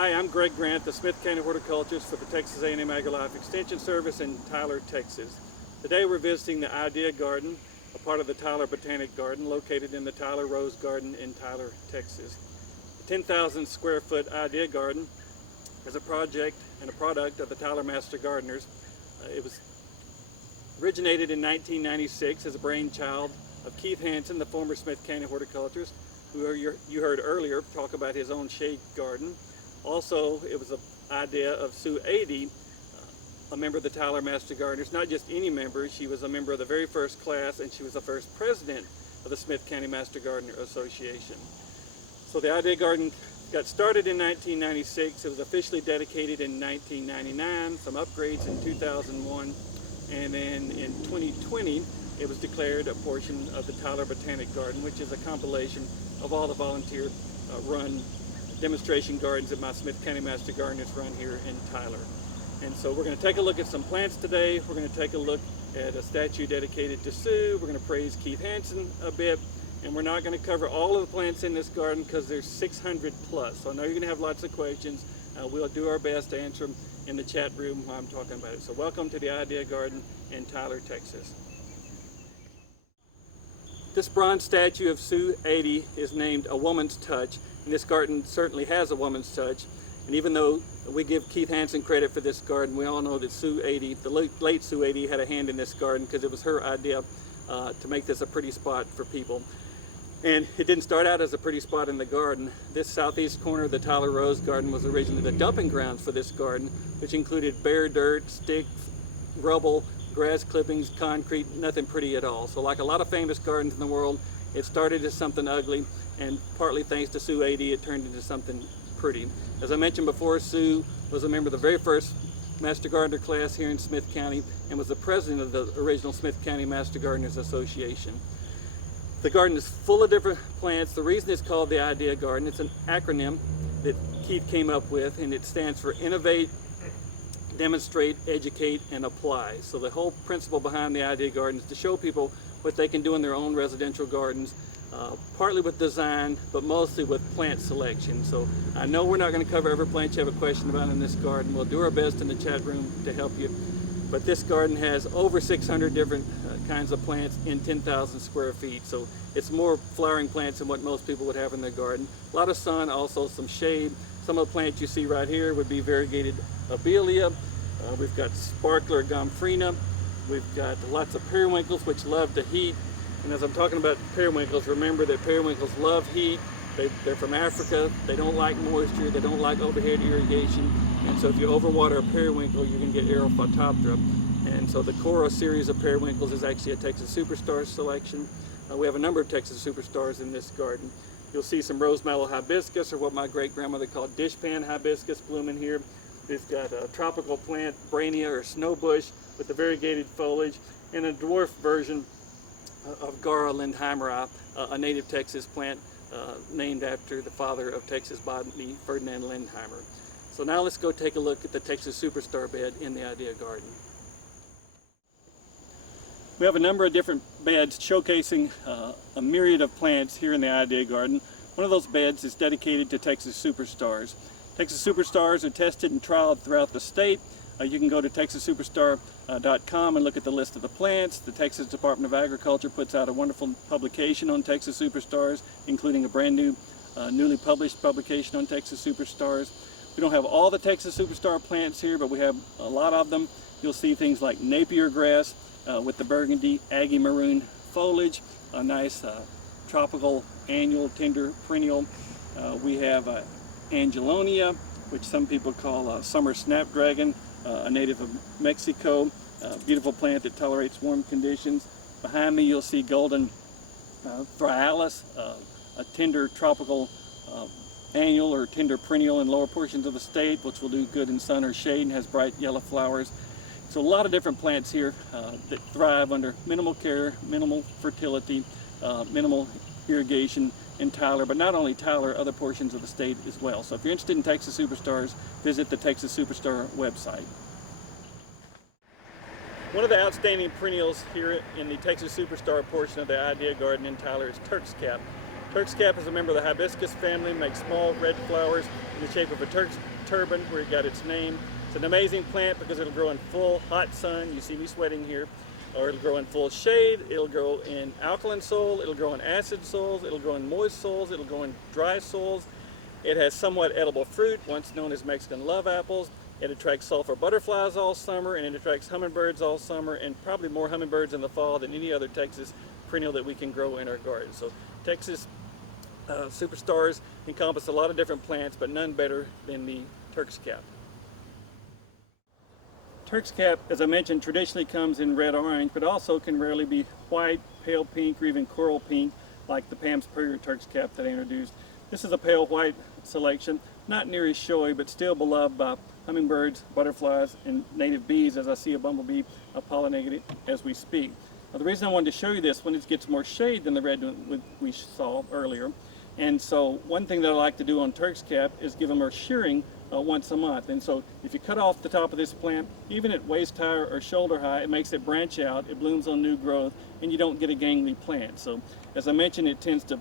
Hi, I'm Greg Grant, the Smith County Horticulturist for the Texas A&M AgriLife Extension Service in Tyler, Texas. Today we're visiting the Idea Garden, a part of the Tyler Botanic Garden located in the Tyler Rose Garden in Tyler, Texas. The 10,000 square foot Idea Garden is a project and a product of the Tyler Master Gardeners. It was originated in 1996 as a brainchild of Keith Hansen, the former Smith County horticulturist, who you heard earlier talk about his own shade garden. Also, it was an idea of Sue Adey, a member of the Tyler Master Gardeners. Not just any member, she was a member of the very first class, and she was the first president of the Smith County Master Gardener Association. So the Idea Garden got started in 1996. It was officially dedicated in 1999, some upgrades in 2001, and then in 2020 it was declared a portion of the Tyler Botanic Garden, which is a compilation of all the volunteer run demonstration gardens that my Smith County Master Gardeners run here in Tyler. And so we're going to take a look at some plants today. We're going to take a look at a statue dedicated to Sue. We're going to praise Keith Hansen a bit. And we're not going to cover all of the plants in this garden because there's 600 plus. So I know you're going to have lots of questions. We'll do our best to answer them in the chat room while I'm talking about it. So welcome to the Idea Garden in Tyler, Texas. This bronze statue of Sue Adey is named A Woman's Touch, and this garden certainly has a woman's touch. And even though we give Keith Hansen credit for this garden, we all know that Sue Adey, the late Sue Adey, had a hand in this garden because it was her idea to make this a pretty spot for people. And it didn't start out as a pretty spot in the garden. This southeast corner of the Tyler Rose Garden was originally the dumping grounds for this garden, which included bare dirt, sticks, rubble, grass clippings, concrete, nothing pretty at all. So like a lot of famous gardens in the world, it started as something ugly, and partly thanks to Sue Adey, it turned into something pretty. As I mentioned before, Sue was a member of the very first Master Gardener class here in Smith County and was the president of the original Smith County Master Gardeners Association. The garden is full of different plants. The reason it's called the Idea Garden, it's an acronym that Keith came up with, and it stands for Innovate, Demonstrate, Educate, and Apply. So the whole principle behind the Idea Garden is to show people what they can do in their own residential gardens, partly with design, but mostly with plant selection. So I know we're not going to cover every plant you have a question about in this garden. We'll do our best in the chat room to help you. But this garden has over 600 different kinds of plants in 10,000 square feet. So it's more flowering plants than what most people would have in their garden. A lot of sun, also some shade. Some of the plants you see right here would be variegated abelia. We've got sparkler gomphrena. We've got lots of periwinkles, which love the heat. And as I'm talking about periwinkles, remember that periwinkles love heat. They're from Africa. They don't like moisture. They don't like overhead irrigation. And so if you overwater a periwinkle, you're going to get Aerophytoptera. And so the Cora series of periwinkles is actually a Texas Superstar selection. We have a number of Texas Superstars in this garden. You'll see some rose mallow hibiscus, or what my great-grandmother called dishpan hibiscus, blooming here. We've got a tropical plant, Brainia or snowbush, with the variegated foliage, and a dwarf version of Gara lindheimeri, a native Texas plant named after the father of Texas botany, Ferdinand Lindheimer. So now let's go take a look at the Texas Superstar bed in the Idea Garden. We have a number of different beds showcasing a myriad of plants here in the Idea Garden. One of those beds is dedicated to Texas Superstars. Texas Superstars are tested and trialed throughout the state. You can go to texassuperstar.com and look at the list of the plants. The Texas Department of Agriculture puts out a wonderful publication on Texas Superstars, including a brand new, newly published publication on Texas Superstars. We don't have all the Texas Superstar plants here, but we have a lot of them. You'll see things like Napier grass with the burgundy Aggie maroon foliage, a nice tropical annual tender perennial. We have Angelonia, which some people call summer snapdragon, a native of Mexico, a beautiful plant that tolerates warm conditions. Behind me you'll see golden thrialis, a tender tropical annual or tender perennial in lower portions of the state, which will do good in sun or shade and has bright yellow flowers. So a lot of different plants here that thrive under minimal care, minimal fertility, minimal irrigation in Tyler, but not only Tyler, other portions of the state as well. So if you're interested in Texas Superstars, visit the Texas Superstar website. One of the outstanding perennials here in the Texas Superstar portion of the Idea Garden in Tyler is Turk's Cap. Turk's cap is a member of the hibiscus family, makes small red flowers in the shape of a Turk's turban, where it got its name. It's an amazing plant because it'll grow in full hot sun. You see me sweating here. Or it'll grow in full shade, it'll grow in alkaline soil, it'll grow in acid soils, it'll grow in moist soils, it'll grow in dry soils. It has somewhat edible fruit, once known as Mexican love apples. It attracts sulfur butterflies all summer, and it attracts hummingbirds all summer, and probably more hummingbirds in the fall than any other Texas perennial that we can grow in our garden. So Texas superstars encompass a lot of different plants, but none better than the Turk's cap. Turk's cap, as I mentioned, traditionally comes in red-orange, but also can rarely be white, pale pink, or even coral pink, like the Pam's Prairie Turk's cap that I introduced. This is a pale white selection, not near as showy, but still beloved by hummingbirds, butterflies, and native bees, as I see a bumblebee pollinating it as we speak. Now, the reason I wanted to show you this one is it gets more shade than the red one we saw earlier. And so one thing that I like to do on Turk's cap is give them a shearing once a month. And so if you cut off the top of this plant, even at waist high or shoulder high, it makes it branch out, it blooms on new growth, and you don't get a gangly plant. So as I mentioned, it tends to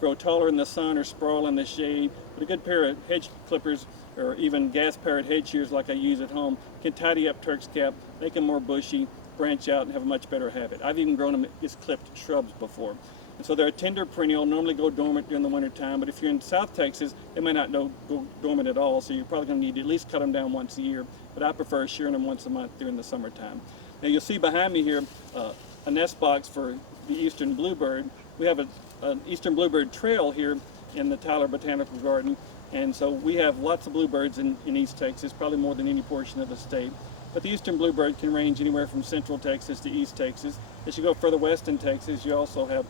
grow taller in the sun or sprawl in the shade, but a good pair of hedge clippers or even gas powered hedge shears like I use at home can tidy up Turk's cap, make them more bushy, branch out, and have a much better habit. I've even grown them as clipped shrubs before. And so they're a tender perennial, normally go dormant during the winter time, but if you're in South Texas, they may not go dormant at all, so you're probably going to need to at least cut them down once a year, but I prefer shearing them once a month during the summertime. Now you'll see behind me here a nest box for the eastern bluebird. We have an eastern bluebird trail here in the Tyler Botanical Garden, and so we have lots of bluebirds in East Texas, probably more than any portion of the state. But the eastern bluebird can range anywhere from central Texas to East Texas. As you go further west in Texas, you also have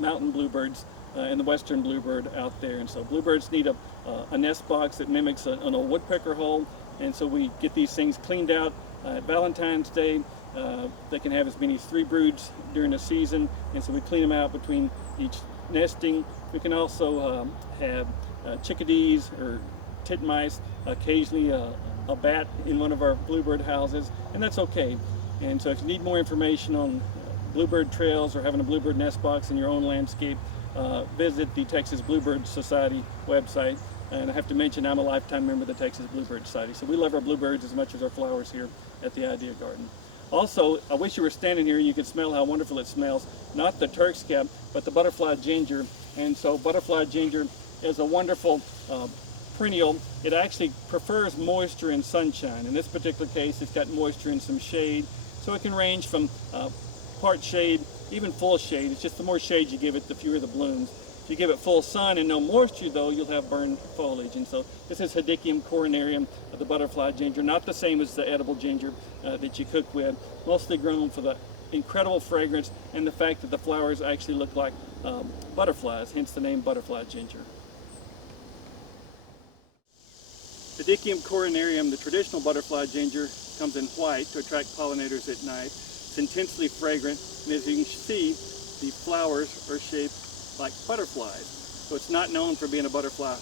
mountain bluebirds and the western bluebird out there. And so bluebirds need a nest box that mimics an old woodpecker hole. And so we get these things cleaned out at Valentine's Day. They can have as many as 3 broods during the season. And so we clean them out between each nesting. We can also have chickadees or titmice, occasionally a bat in one of our bluebird houses, and that's okay. And so if you need more information on bluebird trails or having a bluebird nest box in your own landscape, visit the Texas Bluebird Society website. And I have to mention, I'm a lifetime member of the Texas Bluebird Society, so we love our bluebirds as much as our flowers here at the Idea Garden. Also, I wish you were standing here and you could smell how wonderful it smells. Not the Turk's cap, but the butterfly ginger. And so butterfly ginger is a wonderful perennial. It actually prefers moisture and sunshine. In this particular case, it's got moisture and some shade, so it can range from part shade, even full shade. It's just the more shade you give it, the fewer the blooms. If you give it full sun and no moisture, though, you'll have burned foliage. And so this is Hedychium coronarium, the butterfly ginger, not the same as the edible ginger that you cook with, mostly grown for the incredible fragrance and the fact that the flowers actually look like butterflies, hence the name butterfly ginger. Hedychium coronarium, the traditional butterfly ginger, comes in white to attract pollinators at night. It's intensely fragrant, and as you can see, the flowers are shaped like butterflies. So it's not known for being a butterfly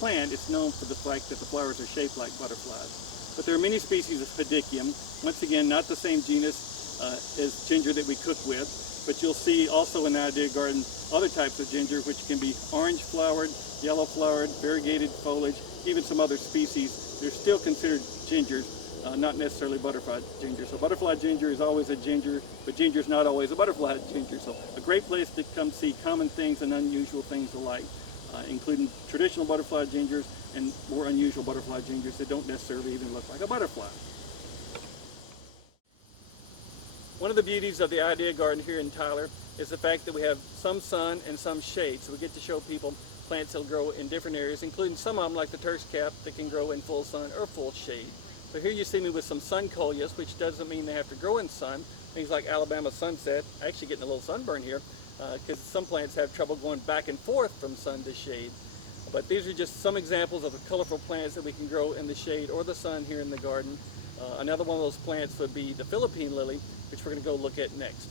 plant, it's known for the fact that the flowers are shaped like butterflies. But there are many species of Hedychium, once again not the same genus as ginger that we cook with, but you'll see also in the Idea Garden other types of ginger which can be orange flowered, yellow flowered, variegated foliage, even some other species. They're still considered gingers, not necessarily butterfly ginger. So butterfly ginger is always a ginger, but ginger is not always a butterfly ginger. So a great place to come see common things and unusual things alike, including traditional butterfly gingers and more unusual butterfly gingers that don't necessarily even look like a butterfly. One of the beauties of the Idea Garden here in Tyler is the fact that we have some sun and some shade. So we get to show people plants that will grow in different areas, including some of them like the Turk's cap that can grow in full sun or full shade. So here you see me with some sun coleus, which doesn't mean they have to grow in sun. Things like Alabama sunset, actually getting a little sunburn here, because some plants have trouble going back and forth from sun to shade. But these are just some examples of the colorful plants that we can grow in the shade or the sun here in the garden. Another one of those plants would be the Philippine lily, which we're going to go look at next.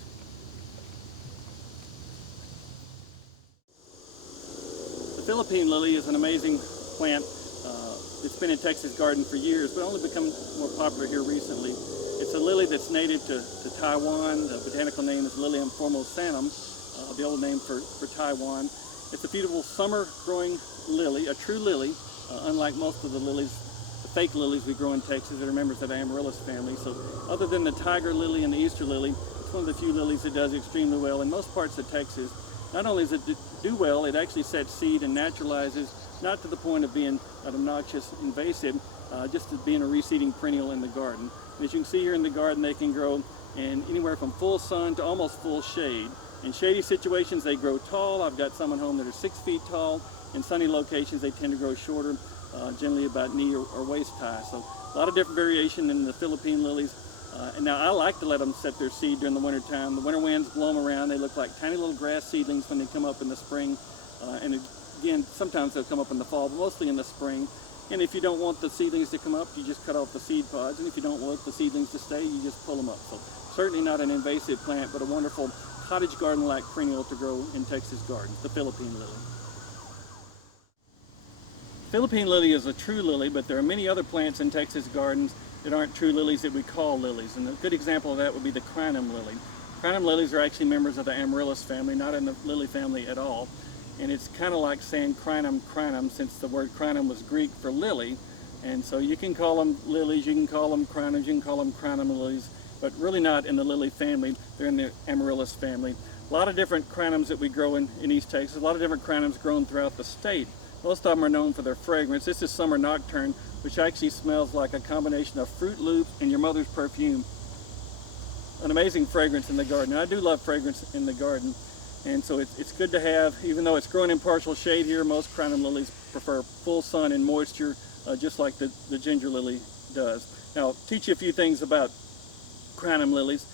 The Philippine lily is an amazing plant. It's been in Texas garden for years, but only become more popular here recently. It's a lily that's native to Taiwan. The botanical name is Lilium formosanum. the old name for Taiwan. It's a beautiful summer growing lily, a true lily, unlike most of the lilies, the fake lilies we grow in Texas that are members of the amaryllis family. So other than the tiger lily and the Easter lily, it's one of the few lilies that does extremely well in most parts of Texas. Not only does it do well, it actually sets seed and naturalizes, not to the point of being an obnoxious invasive, just as being a reseeding perennial in the garden. And as you can see here in the garden, they can grow in anywhere from full sun to almost full shade. In shady situations, they grow tall. I've got some at home that are 6 feet tall. In sunny locations, they tend to grow shorter, generally about knee or waist high. So a lot of different variation in the Philippine lilies. And now I like to let them set their seed during the winter time. The winter winds blow them around. They look like tiny little grass seedlings when they come up in the spring. And again, sometimes they'll come up in the fall, but mostly in the spring. And if you don't want the seedlings to come up, you just cut off the seed pods. And if you don't want the seedlings to stay, you just pull them up. So certainly not an invasive plant, but a wonderful cottage garden-like perennial to grow in Texas gardens, the Philippine lily. Philippine lily is a true lily, but there are many other plants in Texas gardens that aren't true lilies that we call lilies. And a good example of that would be the Crinum lily. Crinum lilies are actually members of the amaryllis family, not in the lily family at all. And it's kind of like saying crinum, crinum, since the word crinum was Greek for lily. And so you can call them lilies, you can call them crinums, you can call them crinum lilies, but really not in the lily family. They're in the amaryllis family. A lot of different crinums that we grow in East Texas, a lot of different crinums grown throughout the state. Most of them are known for their fragrance. This is Summer Nocturne, which actually smells like a combination of Fruit Loops and your mother's perfume. An amazing fragrance in the garden. I do love fragrance in the garden, and so it's good to have, even though it's growing in partial shade here. Most crinum lilies prefer full sun and moisture, just like the ginger lily does. Now, I'll teach you a few things about crinum lilies.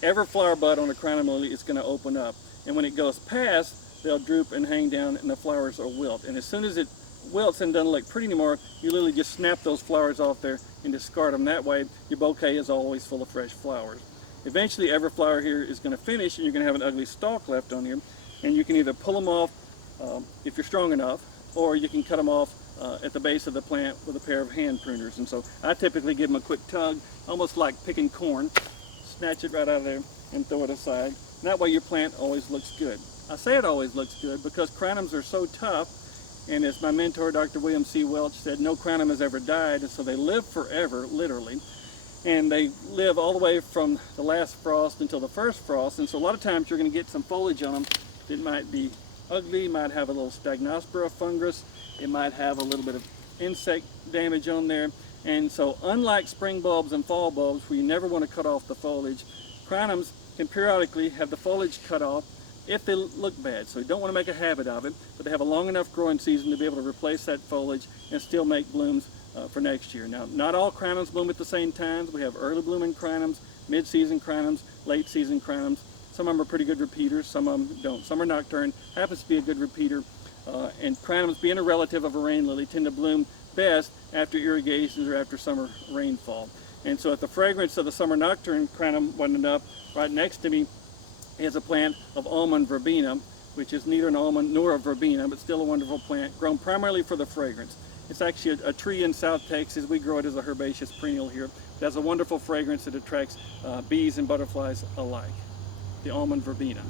Every flower bud on a crinum lily is going to open up, and when it goes past, they'll droop and hang down and the flowers will wilt. And as soon as it wilts and doesn't look pretty anymore, you literally just snap those flowers off there and discard them. That way your bouquet is always full of fresh flowers. Eventually every flower here is going to finish and you're going to have an ugly stalk left on here, and you can either pull them off if you're strong enough, or you can cut them off at the base of the plant with a pair of hand pruners. And so I typically give them a quick tug, almost like picking corn, snatch it right out of there and throw it aside. And that way your plant always looks good. I say it always looks good because crinums are so tough, and as my mentor Dr. William C. Welch said, no crinum has ever died, and so they live forever, literally. And they live all the way from the last frost until the first frost, and so a lot of times you're going to get some foliage on them that might be ugly, might have a little stagnospora fungus, it might have a little bit of insect damage on there. And so unlike spring bulbs and fall bulbs where you never want to cut off the foliage, crinums can periodically have the foliage cut off if they look bad. So you don't want to make a habit of it, but they have a long enough growing season to be able to replace that foliage and still make blooms for next year. Now, not all crinums bloom at the same times. We have early blooming crinums, mid-season crinums, late season crinums. Some of them are pretty good repeaters, some of them don't. Summer Nocturne happens to be a good repeater, and crinums, being a relative of a rain lily, tend to bloom best after irrigations or after summer rainfall. And so if the fragrance of the Summer Nocturne crinum wasn't enough, right next to me is a plant of almond verbena, which is neither an almond nor a verbena, but still a wonderful plant, grown primarily for the fragrance. It's actually a tree in South Texas. We grow it as a herbaceous perennial here. It has a wonderful fragrance that attracts bees and butterflies alike, the almond verbena.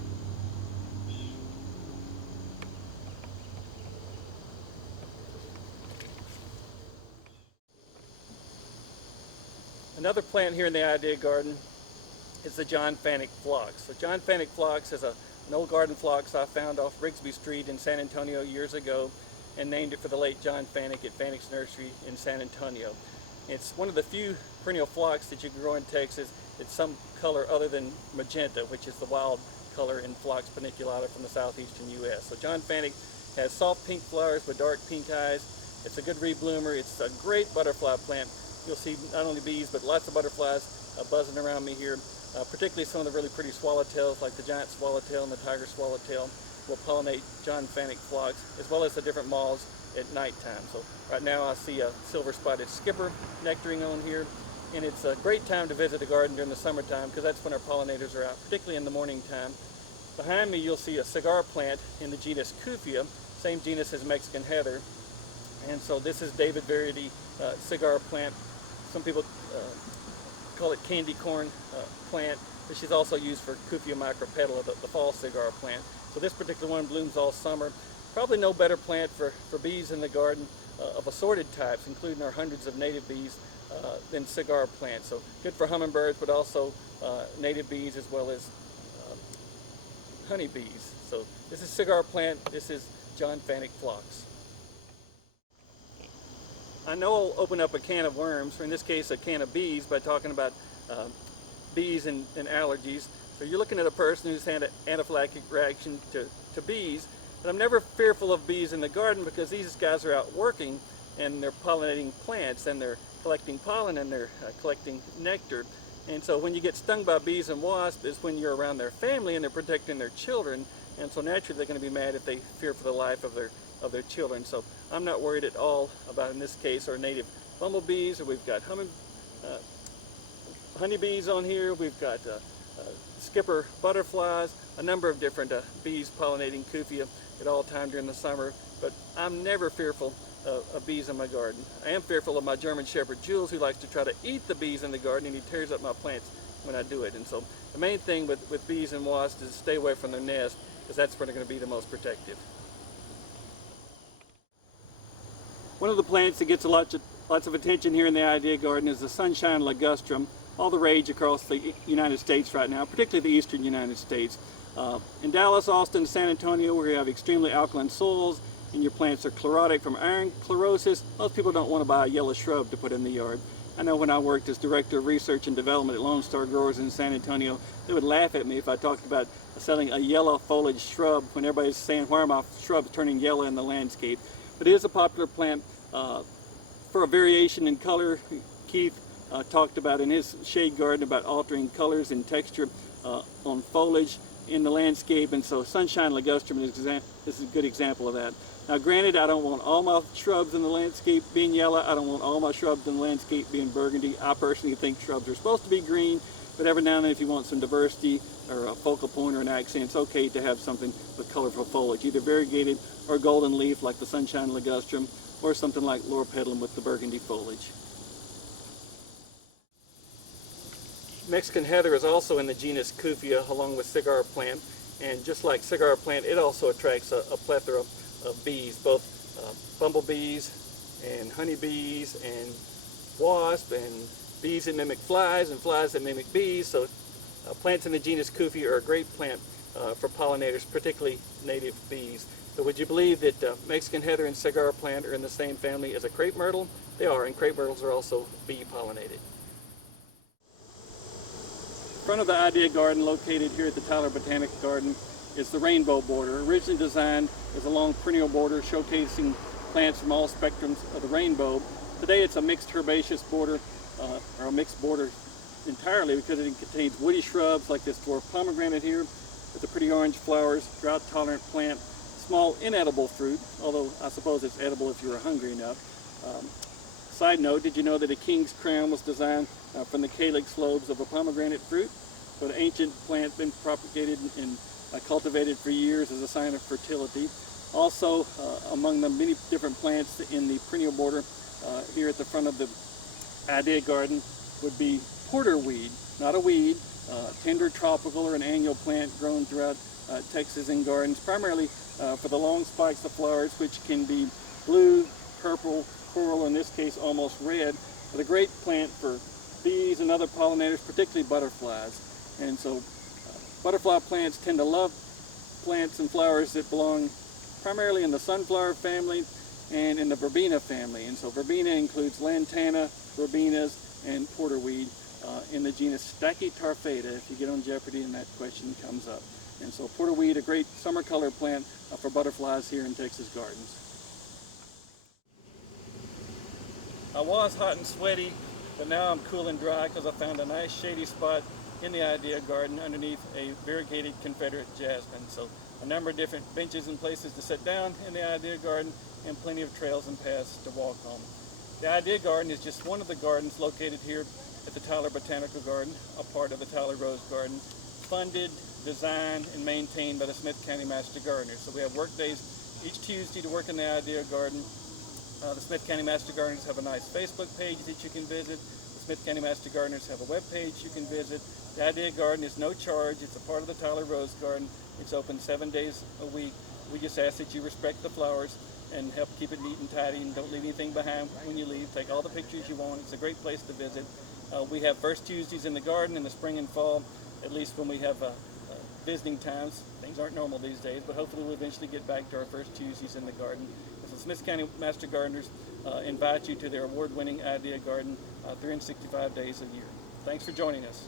Another plant here in the Idea Garden is the John Fanick phlox. So John Fanick phlox is an old garden phlox I found off Rigsby Street in San Antonio years ago and named it for the late John Fanick at Fanick's Nursery in San Antonio. It's one of the few perennial phlox that you can grow in Texas. It's some color other than magenta, which is the wild color in Phlox paniculata from the southeastern U.S. So John Fanick has soft pink flowers with dark pink eyes. It's a good rebloomer. It's a great butterfly plant. You'll see not only bees, but lots of butterflies buzzing around me here. Particularly some of the really pretty swallowtails, like the giant swallowtail and the tiger swallowtail, will pollinate John Fanick phlox, as well as the different moths at nighttime. So right now I see a silver-spotted skipper nectaring on here, and it's a great time to visit the garden during the summertime because that's when our pollinators are out, particularly in the morning time. Behind me you'll see a cigar plant in the genus Cufia, same genus as Mexican heather, and so this is David variety cigar plant. Some people call it candy corn plant. but she's also used for Kufia micropetala, the fall cigar plant. So this particular one blooms all summer. Probably no better plant for bees in the garden of assorted types, including our hundreds of native bees, than cigar plants. So good for hummingbirds, but also native bees as well as honeybees. So this is cigar plant, this is John Fanick phlox. I know I'll open up a can of worms, or in this case a can of bees, by talking about bees and allergies. So you're looking at a person who's had an anaphylactic reaction to bees, but I'm never fearful of bees in the garden because these guys are out working and they're pollinating plants and they're collecting pollen and they're collecting nectar. And so when you get stung by bees and wasps is when you're around their family and they're protecting their children, and so naturally they're going to be mad if they fear for the life of their children. So I'm not worried at all about, in this case, our native bumblebees, or we've got honeybees on here, we've got skipper butterflies, a number of different bees pollinating Kufia at all time during the summer, but I'm never fearful of bees in my garden. I am fearful of my German Shepherd Jules, who likes to try to eat the bees in the garden, and he tears up my plants when I do it. And so the main thing with bees and wasps is stay away from their nest, because that's where they're going to be the most protective. One of the plants that gets lots of attention here in the Idea Garden is the sunshine ligustrum, all the rage across the United States right now, particularly the eastern United States. In Dallas, Austin, San Antonio, where you have extremely alkaline soils and your plants are chlorotic from iron chlorosis, most people don't want to buy a yellow shrub to put in the yard. I know when I worked as Director of Research and Development at Lone Star Growers in San Antonio, they would laugh at me if I talked about selling a yellow foliage shrub when everybody's saying, why are my shrubs turning yellow in the landscape? But it is a popular plant for a variation in color. Keith talked about in his shade garden about altering colors and texture on foliage in the landscape, and so sunshine ligustrum is a good example of that. Now granted, I don't want all my shrubs in the landscape being yellow, I don't want all my shrubs in the landscape being burgundy. I personally think shrubs are supposed to be green, but every now and then if you want some diversity or a focal point or an accent, it's okay to have something with colorful foliage, either variegated or golden leaf like the sunshine ligustrum, or something like loropetalum with the burgundy foliage. Mexican heather is also in the genus Kufia along with cigar plant, and just like cigar plant, it also attracts a plethora of bees, both bumblebees and honeybees and wasps and bees that mimic flies and flies that mimic bees. So plants in the genus Kufia are a great plant for pollinators, particularly native bees. So would you believe that Mexican heather and cigar plant are in the same family as a crepe myrtle? They are, and crepe myrtles are also bee pollinated. In front of the Idea Garden, located here at the Tyler Botanical Garden, is the rainbow border. Originally designed as a long perennial border showcasing plants from all spectrums of the rainbow. Today it's a mixed herbaceous border, or a mixed border entirely, because it contains woody shrubs like this dwarf pomegranate here with the pretty orange flowers, drought-tolerant plant, small inedible fruit, although I suppose it's edible if you were hungry enough. Side note, did you know that a king's crown was designed from the calyx lobes of a pomegranate fruit? So an ancient plant been propagated and cultivated for years as a sign of fertility. Also, among the many different plants in the perennial border here at the front of the Idea Garden would be porterweed, not a weed, tender tropical or an annual plant grown throughout Texas in gardens, primarily for the long spikes of flowers, which can be blue, purple, coral, in this case almost red, but a great plant for bees and other pollinators, particularly butterflies. And so butterfly plants tend to love plants and flowers that belong primarily in the sunflower family and in the verbena family. And so verbena includes lantana, verbenas, and porterweed in the genus Stachytarphata, if you get on Jeopardy and that question comes up. And so porterweed, a great summer color plant for butterflies here in Texas gardens. I was hot and sweaty, but now I'm cool and dry because I found a nice shady spot in the Idea Garden underneath a variegated Confederate jasmine. So a number of different benches and places to sit down in the Idea Garden, and plenty of trails and paths to walk on. The Idea Garden is just one of the gardens located here at the Tyler Botanical Garden, a part of the Tyler Rose Garden, funded, designed, and maintained by the Smith County Master Gardeners. So we have work days each Tuesday to work in the Idea Garden. The Smith County Master Gardeners have a nice Facebook page that you can visit. The Smith County Master Gardeners have a web page you can visit. The Idea Garden is no charge. It's a part of the Tyler Rose Garden. It's open 7 days a week. We just ask that you respect the flowers and help keep it neat and tidy, and don't leave anything behind when you leave. Take all the pictures you want. It's a great place to visit. We have first Tuesdays in the garden in the spring and fall, at least when we have visiting times. Things aren't normal these days, but hopefully we'll eventually get back to our first Tuesdays in the garden. So Smith County Master Gardeners invite you to their award-winning Idea Garden 365 days a year. Thanks for joining us.